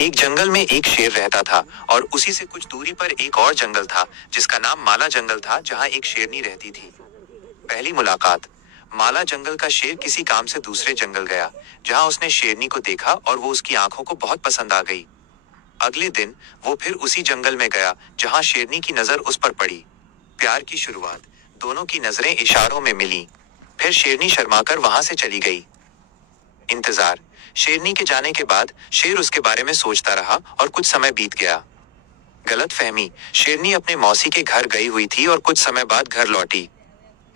एक जंगल में एक शेर रहता था और उसी से कुछ दूरी पर एक और जंगल था जिसका नाम माला जंगल था, जहाँ एक शेरनी रहती थी। पहली मुलाकात। माला जंगल का शेर किसी काम से दूसरे जंगल गया, जहाँ उसने शेरनी को देखा और वो उसकी आंखों को बहुत पसंद आ गई। अगले दिन वो फिर उसी जंगल में गया जहाँ शेरनी की नजर उस पर पड़ी। प्यार की शुरुआत। दोनों की नजरें इशारों में मिली। फिर शेरनी शर्माकर वहां से चली गई। इंतजार। शेरनी के जाने के बाद शेर उसके बारे में सोचता रहा और कुछ समय बीत गया। गलत फहमी। शेरनी अपने मौसी के घर गई हुई थी और कुछ समय बाद घर लौटी।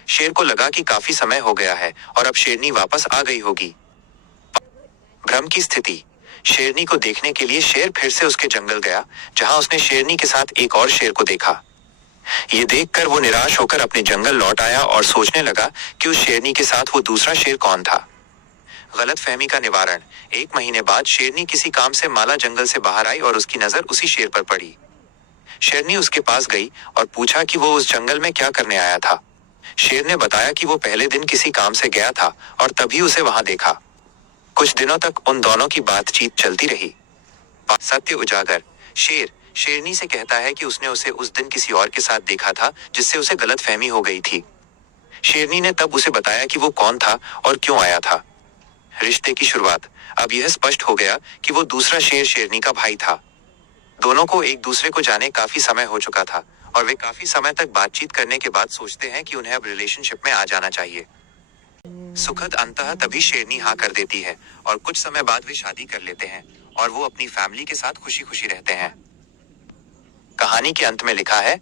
शेर को लगा कि काफी समय हो गया है और अब शेरनी वापस आ गई होगी। भ्रम की स्थिति। शेरनी को देखने के लिए शेर फिर से उसके जंगल गया, जहां उसने शेरनी के साथ एक और शेर को देखा। ये देखकर वो निराश होकर अपने जंगल लौट आया और सोचने लगा कि उस शेरनी के साथ वो दूसरा शेर कौन था। गलत फहमी का निवारण। 1 महीने बाद शेरनी किसी काम से माला जंगल से बाहर आई और उसकी नजर उसी शेर पर पड़ी। शेरनी उसके पास गई और पूछा कि वो उस जंगल में क्या करने आया था। शेर ने बताया कि वो पहले दिन किसी काम से गया था और तभी उसे वहां देखा। कुछ दिनों तक उन दोनों की बातचीत चलती रही। सत्य उजागर। शेर शेरनी से कहता है कि उसने उसे उस दिन किसी और के साथ देखा था, जिससे उसे गलत फहमी हो गई थी। शेरनी ने तब उसे बताया कि वो कौन था और क्यों आया था। रिश्ते की शुरुआत। अब यह स्पष्ट हो गया कि वो दूसरा शेर शेरनी का भाई था। दोनों को एक दूसरे को जाने काफी समय हो चुका था और वे काफी समय तक बातचीत करने के बाद सोचते हैं कि उन्हें अब रिलेशनशिप में आ जाना चाहिए। सुखद अंततः तभी शेरनी हाँ कर देती है और कुछ समय बाद वे शादी कर लेते हैं और वो अपनी फैमिली के साथ खुशी खुशी रहते हैं। कहानी के अंत में लिखा है,